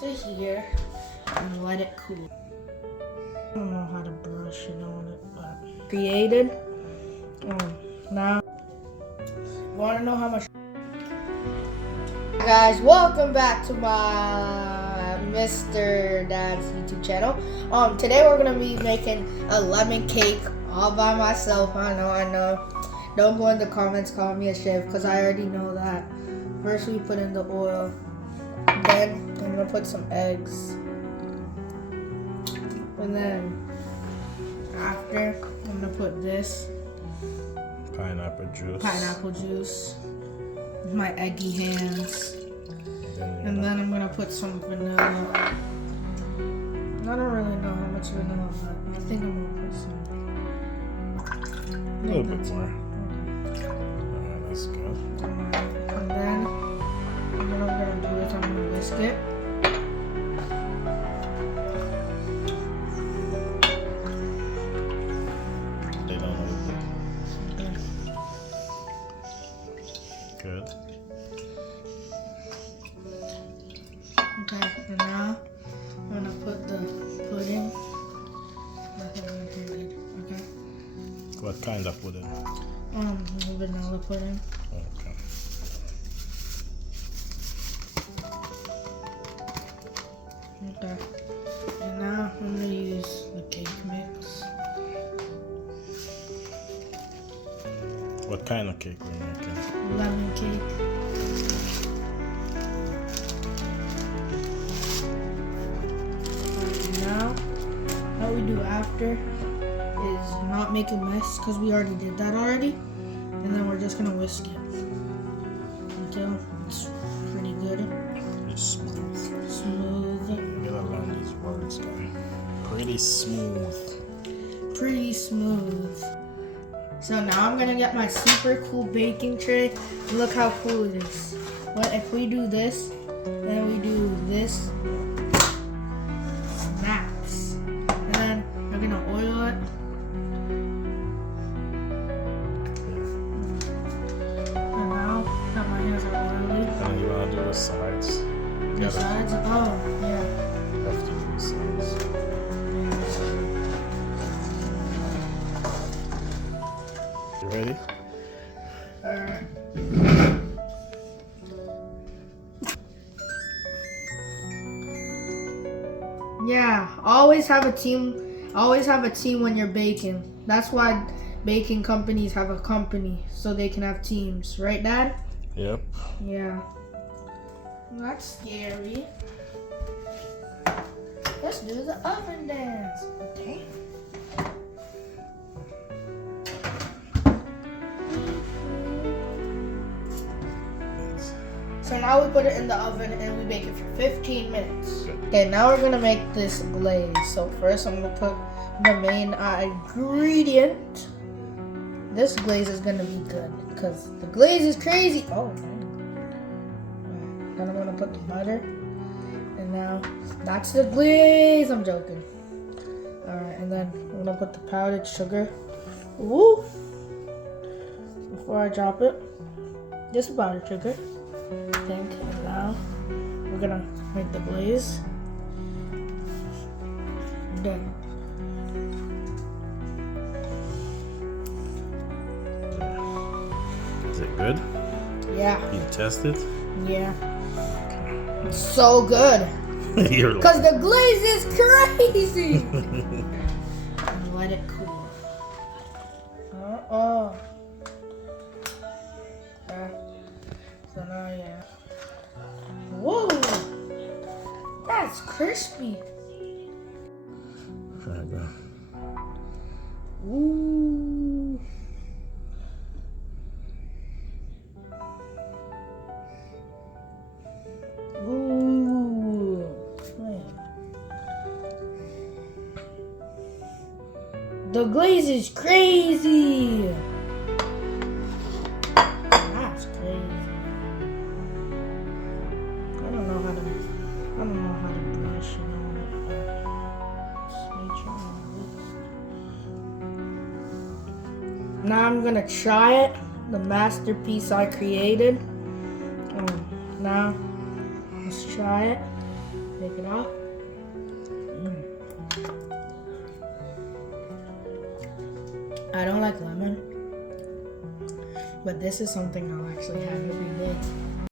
to here and let it cool. I don't know how to brush it on it, but created. Now, want to know how much? Guys, welcome back to my Mr. Dad's YouTube channel. Today we're gonna be making a lemon cake all by myself. I know. Don't go in the comments, call me a chef, because I already know that. First we put in the oil, then I'm gonna put some eggs, and then after I'm gonna put this pineapple juice, my eggy hands, and then I'm gonna put some vanilla. I don't really know how much vanilla, but I think I'm gonna put some. A little bit more. Alright, that's good. And then what I'm gonna do is I'm gonna whisk it. They don't know it. Good. Okay, and now I'm gonna put the pudding. Okay. What kind of pudding? Vanilla pudding. Okay. Okay. And now I'm gonna use the cake mix. What kind of cake we're making? Lemon cake. Now, what we do after is not make a mess, because we already did that already. And then we're just gonna whisk it until it's pretty good. Pretty smooth. Smooth. You gotta learn these words, guy. Pretty smooth. Pretty smooth. So now I'm gonna get my super cool baking tray. Look how cool it is. What if we do this, then we do this, max, and then I'm gonna oil it. And now that my hands are oily. And you wanna do the sides. The sides? Oh, yeah. You have to do the sides. You ready? Yeah, always have a team. Always have a team when you're baking. That's why baking companies have a company, so they can have teams. Right, Dad? Yep. Yeah. Well, that's scary. Let's do the oven dance. Okay. So now we put it in the oven and we bake it for 15 minutes. Okay, now we're gonna make this glaze. So first I'm gonna put the main ingredient. This glaze is gonna be good because the glaze is crazy. Oh, man. Then I'm gonna put the butter. And now that's the glaze. I'm joking. Alright, and then I'm gonna put the powdered sugar. Woo! Before I drop it, just powdered sugar. And now we're gonna make the glaze. Done. Is it good? Yeah. You test it? Yeah. It's so good. You're Because the glaze is crazy. And let it cool. So now, yeah. Whoa! That's crispy. Ooh. Ooh. Man. The glaze is crazy. That's crazy. I don't know how to brush it on it. Just make sure I'm good. Now I'm gonna try it. The masterpiece I created. Now let's try it. Take it off. I don't like lemon, but this is something I'll actually have every day.